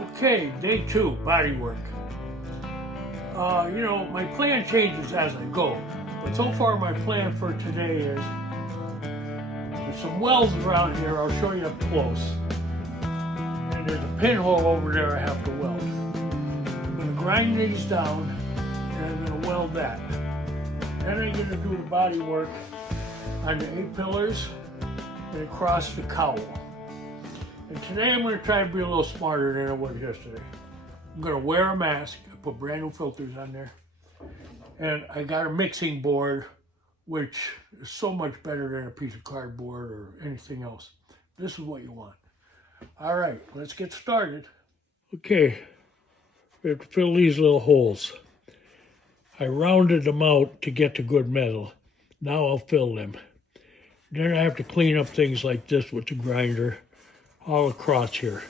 Okay, day 2, bodywork. My plan changes as I go, but so far my plan for today is there's some welds around here. I'll show you up close. And there's a pinhole over there I have to weld. I'm going to grind these down and I'm going to weld that. Then I'm going to do the bodywork on the 8 pillars and across the cowl. And today I'm going to try to be a little smarter than I was yesterday. I'm going to wear a mask. I put brand new filters on there. And I got a mixing board, which is so much better than a piece of cardboard or anything else. This is what you want. All right, let's get started. Okay, we have to fill these little holes. I rounded them out to get the good metal. Now I'll fill them. Then I have to clean up things like this with the grinder all across here.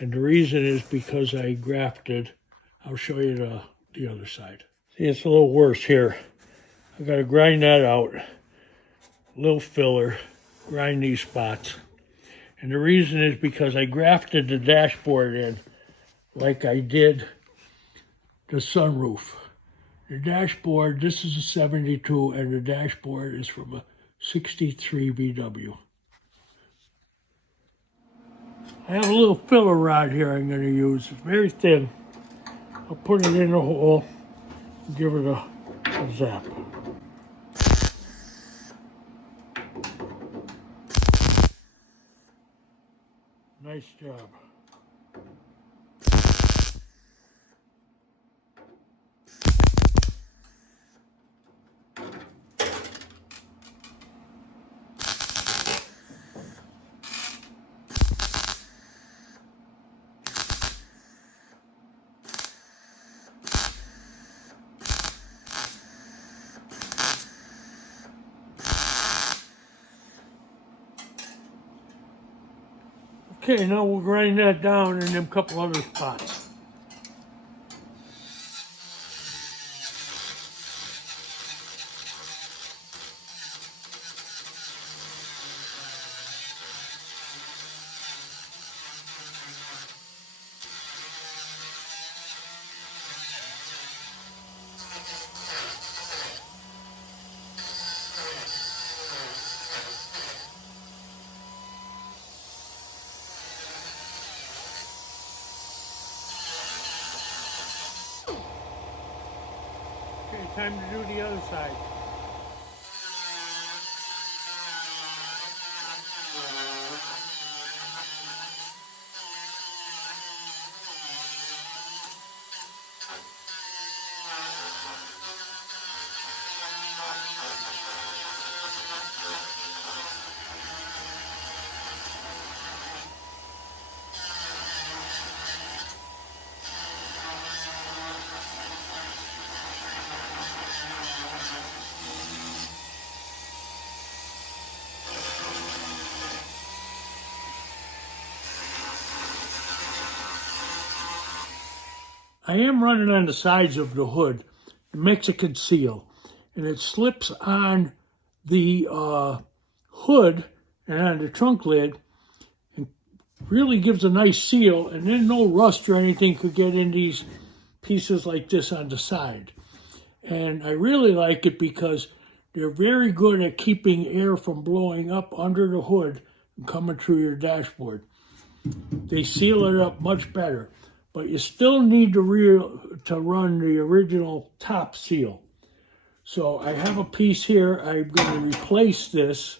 And the reason is because I grafted. I'll show you the other side. See, it's a little worse here. I got to grind that out. Little filler, grind these spots. And the reason is because I grafted the dashboard in like I did the sunroof. The dashboard, this is a 72, and the dashboard is from a 63 VW. I have a little filler rod here I'm going to use. It's very thin. I'll put it in the hole and give it a zap. Nice job. Okay, now we'll grind that down in them couple other spots. Okay, time to do the other side. I am running on the sides of the hood, the Mexican seal, and it slips on the hood and on the trunk lid and really gives a nice seal, and then no rust or anything could get in these pieces like this on the side. And I really like it because they're very good at keeping air from blowing up under the hood and coming through your dashboard. They seal it up much better. But you still need to run the original top seal. So I have a piece here. I'm going to replace this.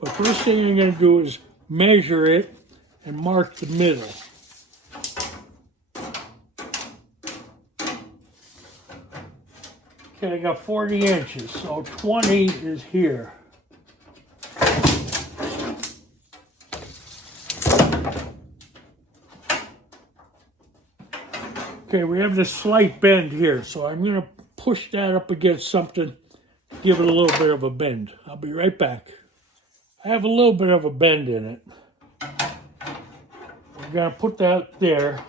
But first thing I'm going to do is measure it and mark the middle. Okay, I got 40 inches, so 20 is here. Okay, we have this slight bend here, so I'm going to push that up against something, give it a little bit of a bend. I'll be right back. I have a little bit of a bend in it. I'm going to put that there,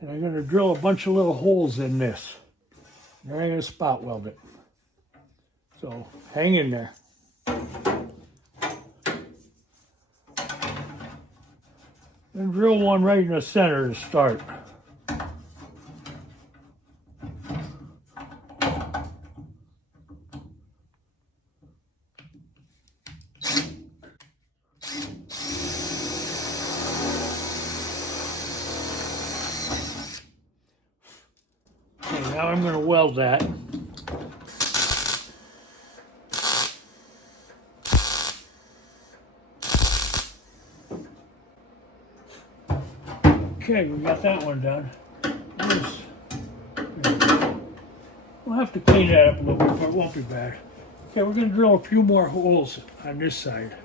and I'm going to drill a bunch of little holes in this. And I'm going to spot weld it. So hang in there. And drill one right in the center to start. Okay, now I'm going to weld that. Okay, we got that one done. We'll have to clean that up a little bit, but it won't be bad. Okay, we're going to drill a few more holes on this side.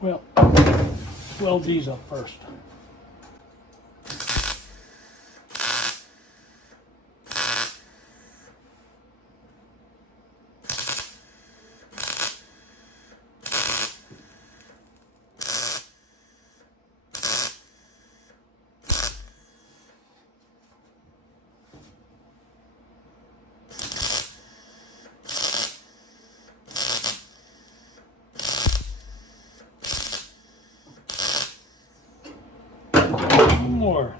Well, let's weld these up first. More.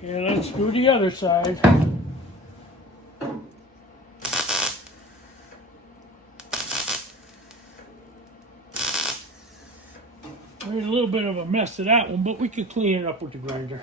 Okay, let's do the other side. Made a little bit of a mess of that one, but we could clean it up with the grinder.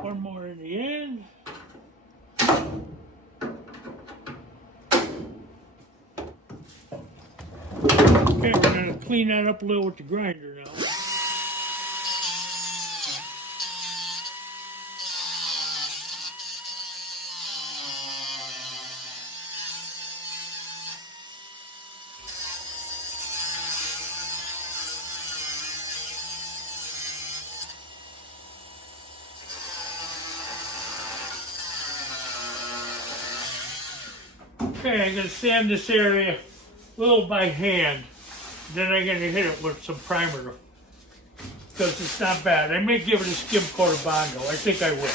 One more in the end. Okay, we're going to clean that up a little with the grinder now. Okay, I'm going to sand this area a little by hand. Then I'm going to hit it with some primer because it's not bad. I may give it a skim coat of Bondo. I think I will.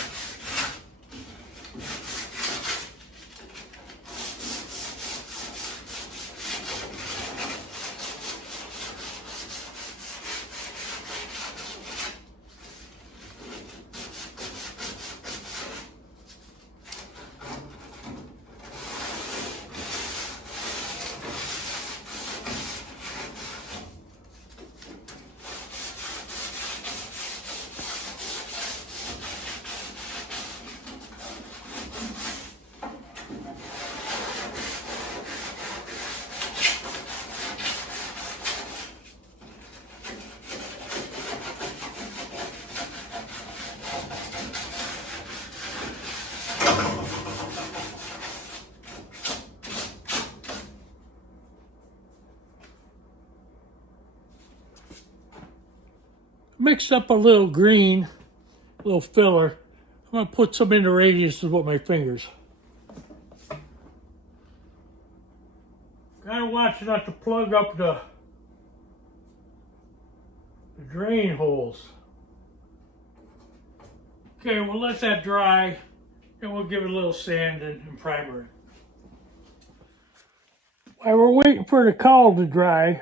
mixed up a little green, a little filler. I'm going to put some in the radiuses with my fingers. Gotta watch not to plug up the drain holes. Okay, we'll let that dry, and we'll give it a little sand and primer. While we're waiting for the cowl to dry,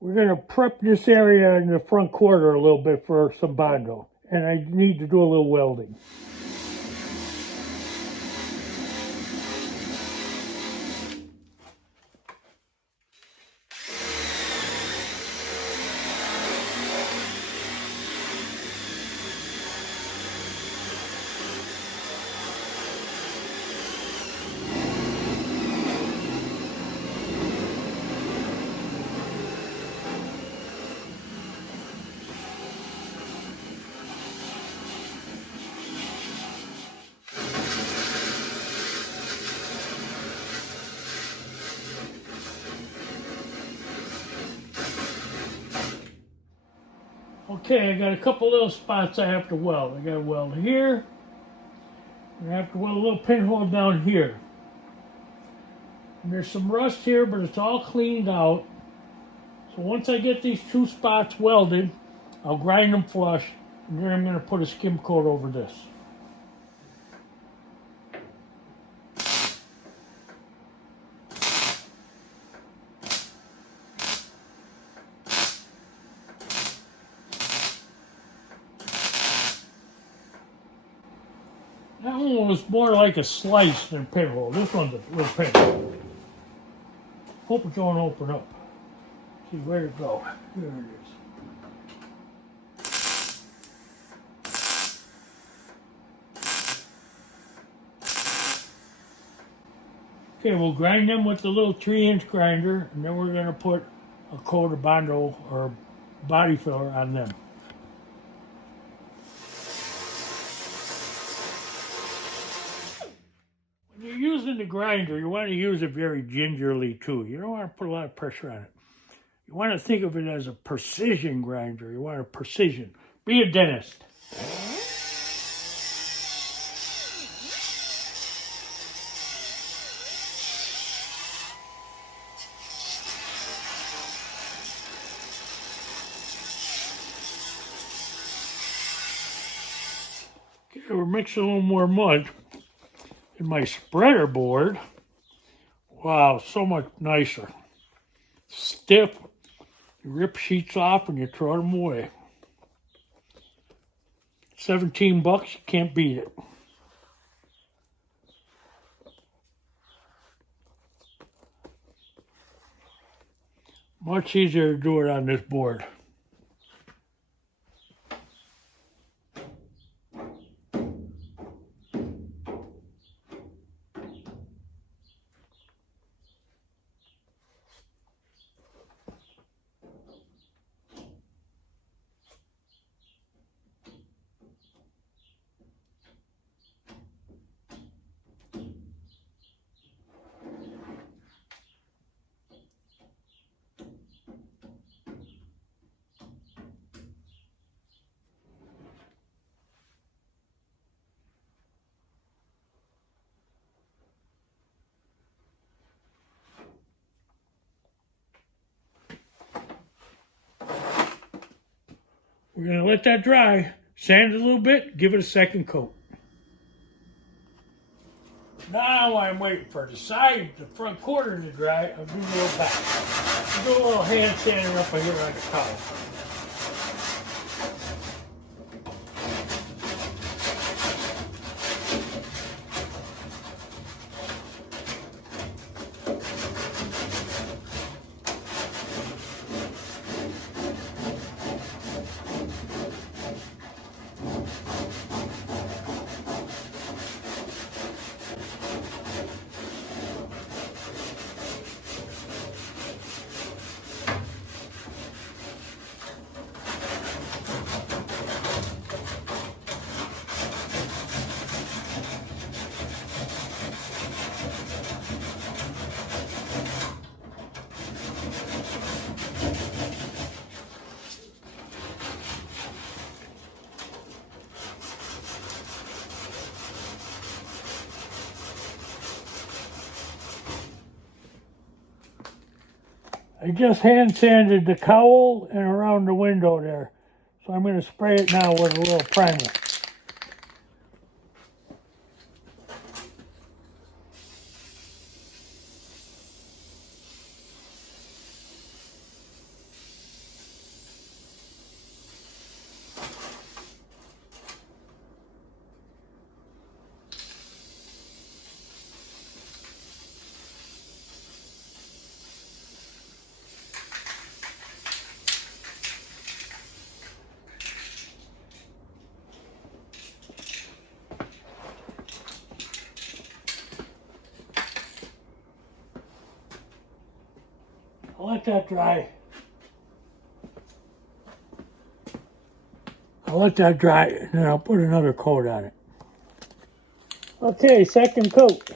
we're going to prep this area in the front quarter a little bit for some Bondo, and I need to do a little welding. Okay, I got a couple little spots I have to weld. I got to weld here, and I have to weld a little pinhole down here. And there's some rust here, but it's all cleaned out. So once I get these two spots welded, I'll grind them flush, and then I'm going to put a skim coat over this. That one was more like a slice than pinhole. This one's a little pinhole. Hope it don't open up. See, where to go? There it is. Okay, we'll grind them with the little 3-inch grinder, and then we're going to put a coat of Bondo or body filler on them. When you're using the grinder, you want to use it very gingerly too. You don't want to put a lot of pressure on it. You want to think of it as a precision grinder. You want a precision. Be a dentist. Okay, we're mixing a little more mud in my spreader board. Wow, so much nicer. Stiff. You rip sheets off and you throw them away. $17, you can't beat it. Much easier to do it on this board. We're going to let that dry, sand it a little bit, give it a second coat. Now I'm waiting for the side, the front quarter to dry. I'll do a little back. I'll do a little hand sanding up here on the cowl. I just hand sanded the cowl and around the window there. So I'm going to spray it now with a little primer. I'll let that dry. I'll let that dry and then I'll put another coat on it. Okay, second coat.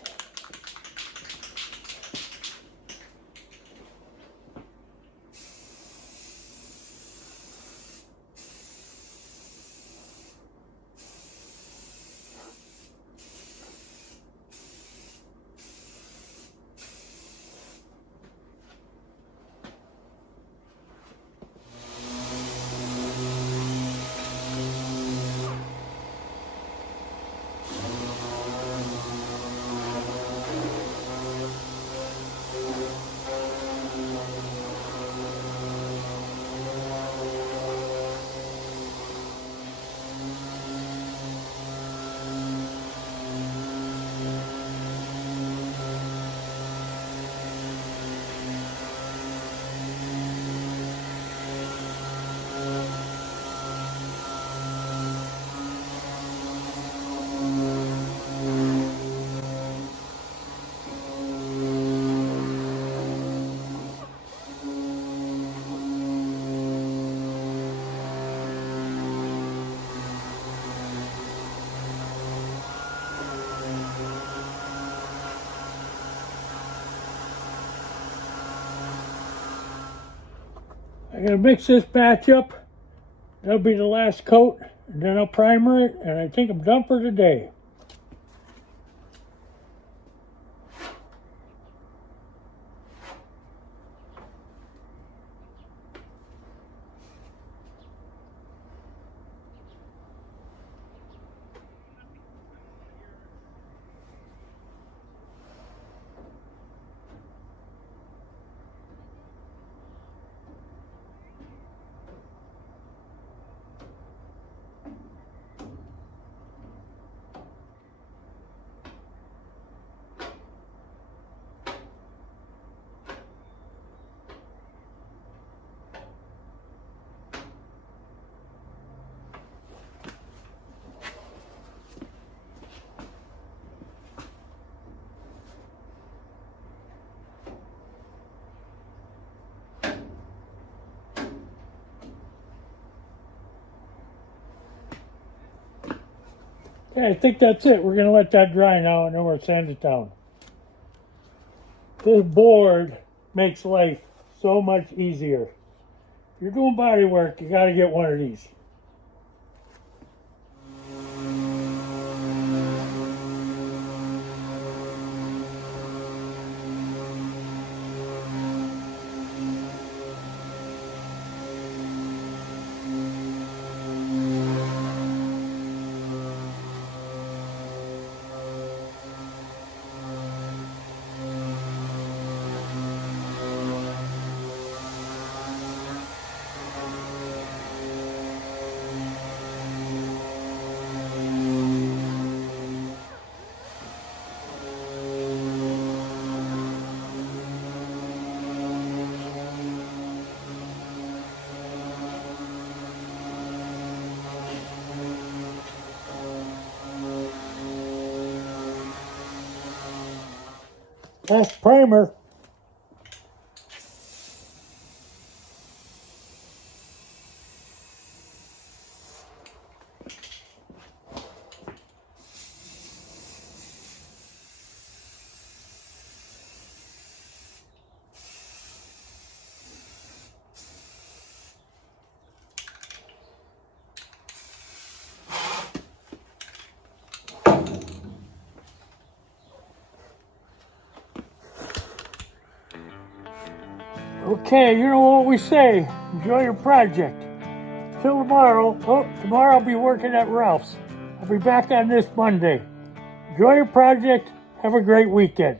I'm going to mix this batch up. That'll be the last coat, and then I'll primer it, and I think I'm done for today. Okay, I think that's it. We're going to let that dry now, and then we'll sand it down. This board makes life so much easier. If you're doing body work, you got to get one of these. That's primer. Okay, you know what we say. Enjoy your project. Till tomorrow. Oh, tomorrow I'll be working at Ralph's. I'll be back on this Monday. Enjoy your project. Have a great weekend.